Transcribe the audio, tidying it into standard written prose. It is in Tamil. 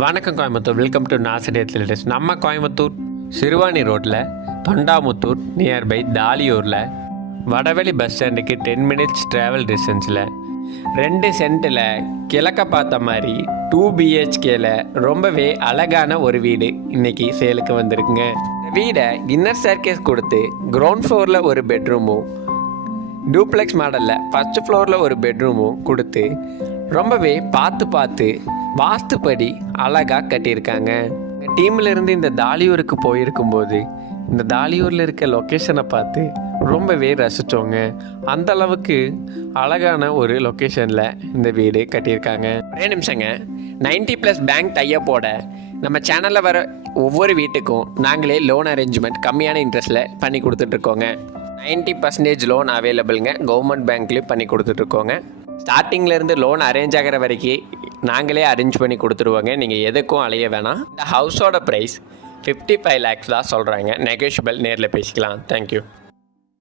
வணக்கம் கோயம்புத்தூர், வெல்கம் டு நாசிடேட் லேட்டஸ்ட். நம்ம கோயம்புத்தூர் சிறுவாணி ரோட்டில் தொண்டாமுத்தூர் நியர்பை தாலியூரில் வடவெளி பஸ் ஸ்டாண்டுக்கு 10 மினிட்ஸ் ட்ராவல் டிஸ்டன்ஸில் 2 சென்ட்டில் கிழக்க பார்த்த மாதிரி 2 BHKல ரொம்பவே அழகான ஒரு வீடு இன்றைக்கி சேலுக்கு வந்திருக்குங்க. இந்த வீடை இன்னர் ஸ்டேர்கேஸ் கொடுத்து கிரவுண்ட் ஃப்ளோரில் ஒரு பெட்ரூமும் டூப்ளெக்ஸ் மாடலில் ஃபஸ்ட் ஃப்ளோரில் ஒரு பெட்ரூமும் கொடுத்து ரொம்பவே பார்த்து வாஸ்துப்படி அழகாக கட்டியிருக்காங்க. டீமில் இருந்து இந்த தாலியூருக்கு போயிருக்கும்போது இந்த தாலியூரில் இருக்க லொக்கேஷனை பார்த்து ரொம்பவே ரசித்தோங்க. அந்த அளவுக்கு அழகான ஒரு லொக்கேஷனில் இந்த வீடு கட்டியிருக்காங்க. ஒரே நிமிஷங்க, 90+ பேங்க் டையப்போட நம்ம சேனலில் வர ஒவ்வொரு வீட்டுக்கும் நாங்களே லோன் அரேஞ்ச்மெண்ட் கம்மியான இன்ட்ரெஸ்ட்டில் பண்ணி கொடுத்துட்ருக்கோங்க. 90% லோன் அவைலபிளுங்க. கவர்மெண்ட் பேங்க்லேயும் பண்ணி கொடுத்துட்ருக்கோங்க. ஸ்டார்டிங்லேருந்து லோன் அரேஞ்ச் ஆகிற வரைக்கும் நாங்களே அரேஞ்ச் பண்ணி கொடுத்துருவோங்க. நீங்கள் எதுக்கும் அலைய வேணாம். இந்த ஹவுஸோட ப்ரைஸ் 55 lakhs தான் சொல்கிறாங்க. நெகோஷியபிள், நேரில் பேசிக்கலாம். தேங்க்யூ.